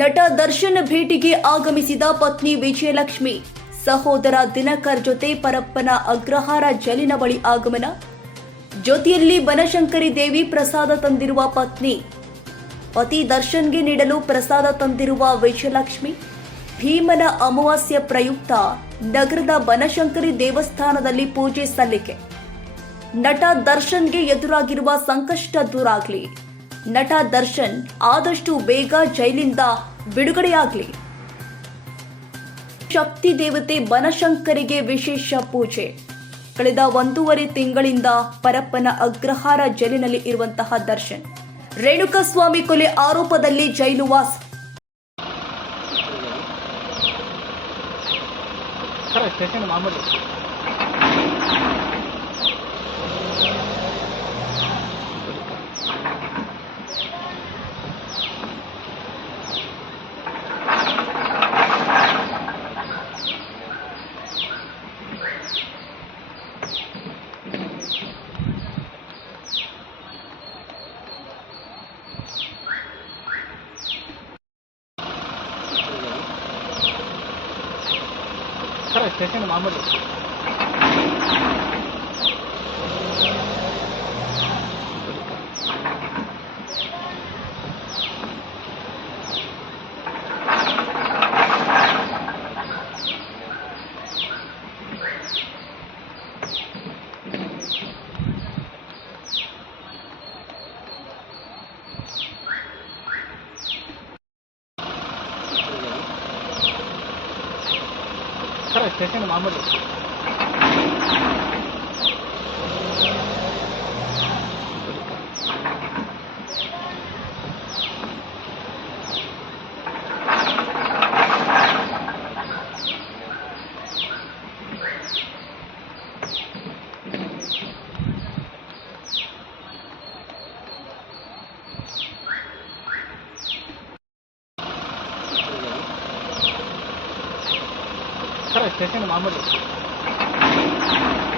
ನಟ ದರ್ಶನ್ ಭೇಟಿಗೆ ಆಗಮಿಸಿದ ಪತ್ನಿ ವಿಜಯಲಕ್ಷ್ಮಿ. ಸಹೋದರ ದಿನಕರ್ ಜೊತೆ ಪರಪ್ಪನ ಅಗ್ರಹಾರ ಜಲಿನ ಬಳಿ ಆಗಮನ. ಜೊತೆಯಲ್ಲಿ ಬನಶಂಕರಿ ದೇವಿ ಪ್ರಸಾದ ತಂದಿರುವ ಪತ್ನಿ. ಪತಿ ದರ್ಶನ್ಗೆ ನೀಡಲು ಪ್ರಸಾದ ತಂದಿರುವ ವಿಜಯಲಕ್ಷ್ಮಿ, ಭೀಮನ ಅಮಾವಾಸ್ಯ ಪ್ರಯುಕ್ತ ನಗರದ ಬನಶಂಕರಿ ದೇವಸ್ಥಾನದಲ್ಲಿ ಪೂಜೆ ಸಲ್ಲಿಕೆ. ನಟ ದರ್ಶನ್ಗೆ ಎದುರಾಗಿರುವ ಸಂಕಷ್ಟ ದೂರಾಗ್ಲಿ. ನಟ ದರ್ಶನ್ ಆದಷ್ಟು ಬೇಗ ಜೈಲಿಂದ ಬಿಡುಗಡೆಯಾಗಲಿ. ಶಕ್ತಿ ದೇವತೆ ಬನಶಂಕರಿಗೆ ವಿಶೇಷ ಪೂಜೆ. ಕಳೆದ ಒಂದೂವರೆ ತಿಂಗಳಿಂದ ಪರಪ್ಪನ ಅಗ್ರಹಾರ ಜೈಲಿನಲ್ಲಿ ಇರುವಂತಹ ದರ್ಶನ್. ರೇಣುಕಸ್ವಾಮಿ ಕೊಲೆ ಆರೋಪದಲ್ಲಿ 차라리 대신에 마무리. 차라리 대신에 마무리. ಮಾಮೂಲಿ ಕ್ಷಣ